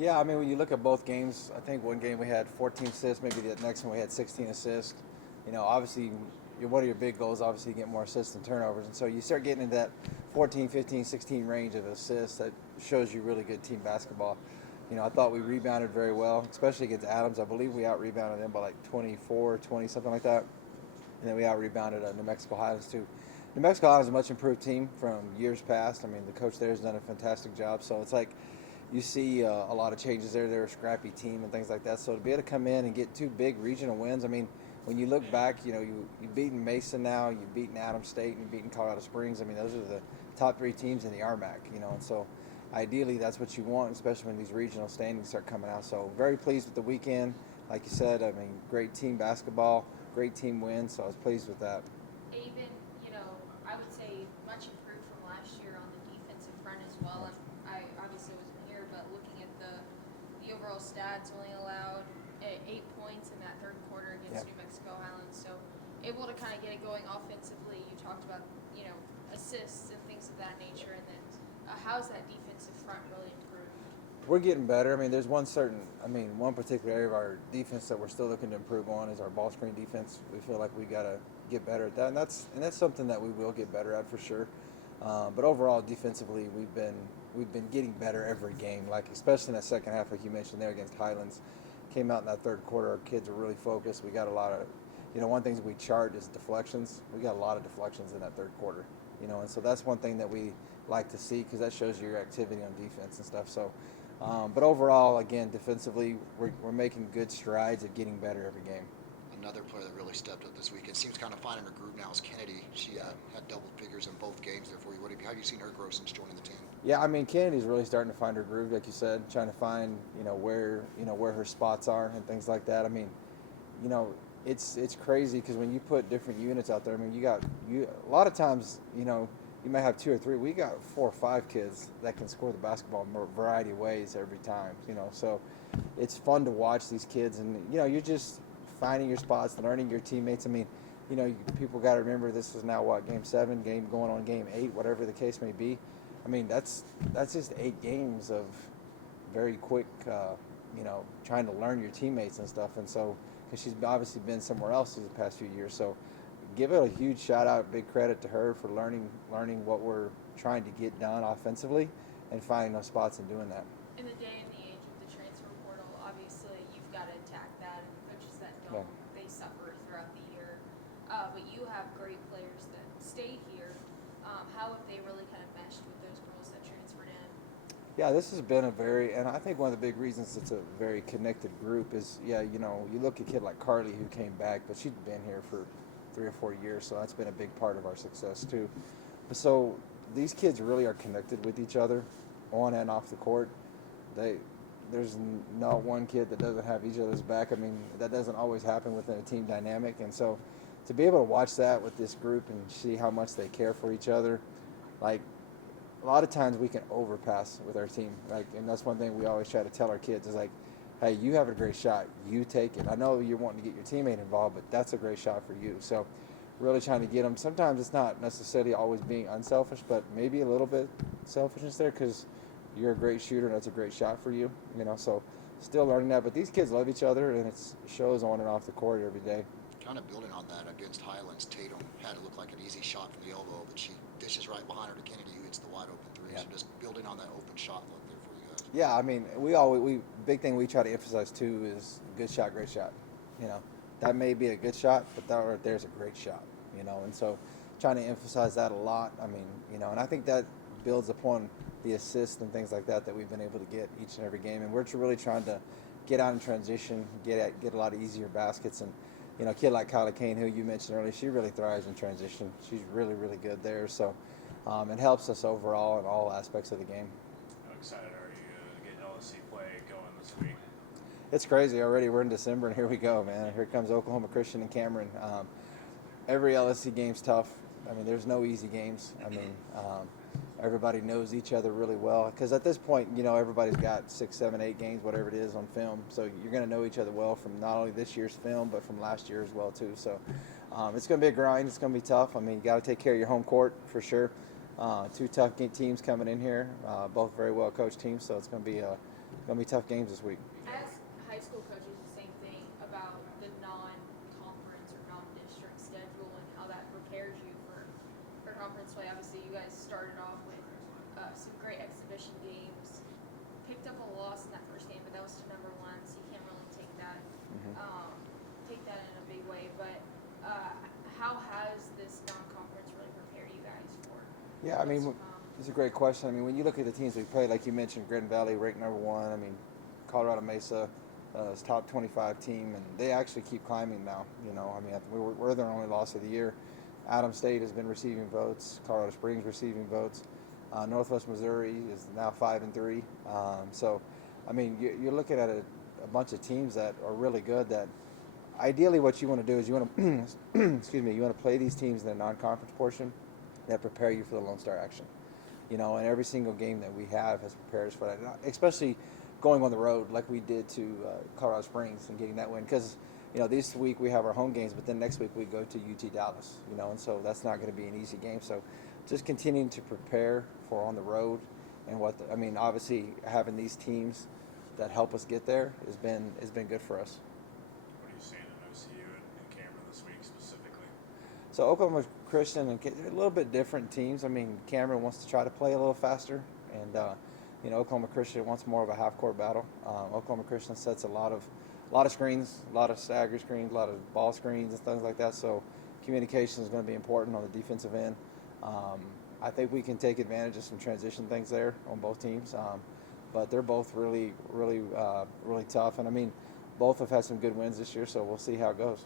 Yeah, I mean, when you look at both games, I think one game we had 14 assists, maybe the next one we had 16 assists. Obviously, one of your big goals, obviously, get more assists and turnovers. And so you start getting into that 14, 15, 16 range of assists. That shows you really good team basketball. I thought we rebounded very well, especially against Adams. I believe we out-rebounded them by like 24, 20, something like that. And then we out-rebounded New Mexico Highlands, too. New Mexico Highlands is a much improved team from years past. I mean, the coach there has done a fantastic job. So it's like you see a lot of changes there. They're a scrappy team and things like that. So to be able to come in and get two big regional wins, I mean, when you look back, you've beaten Mason now, you've beaten Adams State, and you've beaten Colorado Springs. I mean, those are the top three teams in the RMAC, and so ideally that's what you want, especially when these regional standings start coming out. So very pleased with the weekend. Like you said, I mean, great team basketball, great team win, so I was pleased with that. Even, I would say much improved from last year on the defensive front as well. I obviously wasn't here, but looking at the overall stats, only allowed 8 points in that third quarter against New Mexico Highlands. So able to kind of get it going offensively. You talked about, assists and things of that nature, and then how's that defensive front really improved? We're getting better. I mean, there's one particular area of our defense that we're still looking to improve on is our ball screen defense. We feel like we got to get better at that, and that's something that we will get better at for sure. But overall, defensively, we've been getting better every game. Like especially in that second half, like you mentioned there against Highlands, came out in that third quarter. Our kids were really focused. We got a lot of, one thing that we chart is deflections. We got a lot of deflections in that third quarter. And so that's one thing that we like to see because that shows your activity on defense and stuff. So. But overall, again, defensively, we're making good strides at getting better every game. Another player that really stepped up this week, it seems kind of finding her groove now, is Kennedy. She had double figures in both games there for you. How have you seen her grow since joining the team? Yeah, I mean, Kennedy's really starting to find her groove, like you said, trying to find where her spots are and things like that. I mean, it's crazy because when you put different units out there, I mean, a lot of times, you may have two or three. We got 4 or 5 kids that can score the basketball in a variety of ways every time, so it's fun to watch these kids, and you're just finding your spots, learning your teammates. I mean, people got to remember this is now game 7, game going on game 8, whatever the case may be. I mean, that's just 8 games of very quick, trying to learn your teammates and stuff, and so because she's obviously been somewhere else these past few years, so. Give it a huge shout out, big credit to her for learning what we're trying to get done offensively and finding those spots and doing that. In the day and the age of the transfer portal, obviously you've got to attack that, and coaches that don't, they suffer throughout the year. But you have great players that stay here. How have they really kind of meshed with those girls that transferred in? Yeah, this has been and I think one of the big reasons it's a very connected group is, you look at a kid like Carly who came back, but she'd been here for 3 or 4 years, so that's been a big part of our success too. So these kids really are connected with each other on and off the court. There's not one kid that doesn't have each other's back. I mean, that doesn't always happen within a team dynamic, and so to be able to watch that with this group and see how much they care for each other, like a lot of times we can overpass with our team, and that's one thing we always try to tell our kids is like, hey, you have a great shot. You take it. I know you're wanting to get your teammate involved, but that's a great shot for you. So really trying to get them. Sometimes it's not necessarily always being unselfish, but maybe a little bit selfishness there because you're a great shooter and that's a great shot for you. So still learning that. But these kids love each other, and it shows on and off the court every day. Kind of building on that against Highlands, Tatum had it look like an easy shot from the elbow, but she dishes right behind her to Kennedy, who hits the wide open 3. Yeah. So just building on that open shot look there for you guys. Yeah, I mean, big thing we try to emphasize too is good shot, great shot. That may be a good shot, but that right there's a great shot. And so trying to emphasize that a lot. I mean, and I think that builds upon the assists and things like that we've been able to get each and every game. And we're really trying to get out in transition, get a lot of easier baskets. And a kid like Kyla Kane, who you mentioned earlier, she really thrives in transition. She's really, really good there. So it helps us overall in all aspects of the game. How excited are you to get LSC play going this week? It's crazy already. We're in December, and here we go, man. Here comes Oklahoma Christian and Cameron. Every LSC game's tough. I mean, there's no easy games. I mean, everybody knows each other really well because at this point, everybody's got 6, 7, 8 games, whatever it is, on film. So you're going to know each other well from not only this year's film, but from last year as well, too. So it's going to be a grind. It's going to be tough. I mean, you got to take care of your home court for sure. 2 tough teams coming in here, both very well coached teams. So it's going to gonna be tough games this week. I ask high school coaches the same thing about the non-conference or non-district schedule and how that prepares you for conference play. Obviously, you guys started off with some great exhibition games, picked up a loss in that first game, but that was to number one, so you can't really take that in a big way. But how has this non-conference really prepared you guys for? Yeah, I mean, it's a great question. I mean, when you look at the teams we played, like you mentioned, Green Valley ranked number one. I mean, Colorado Mesa is top 25 team, and they actually keep climbing now. You know, I mean, we're their only loss of the year. Adams State has been receiving votes. Colorado Springs receiving votes. Northwest Missouri is now 5-3. So, I mean, you're looking at a bunch of teams that are really good. That ideally, what you want to do is you want to, excuse me, you want to play these teams in the non-conference portion that prepare you for the Lone Star action. You know, and every single game that we have has prepared us for that, especially going on the road like we did to Colorado Springs and getting that win. Because, you know, this week we have our home games, but then next week we go to UT Dallas, you know, and so that's not going to be an easy game. So just continuing to prepare for on the road and obviously having these teams that help us get there has been good for us. What are you seeing in OCU and Cameron this week specifically? So Oklahoma Christian and they're a little bit different teams. I mean, Cameron wants to try to play a little faster, and you know, Oklahoma Christian wants more of a half-court battle. Oklahoma Christian sets a lot of screens, a lot of stagger screens, a lot of ball screens and things like that. So communication is going to be important on the defensive end. I think we can take advantage of some transition things there on both teams, but they're both really tough. And I mean, both have had some good wins this year, so we'll see how it goes.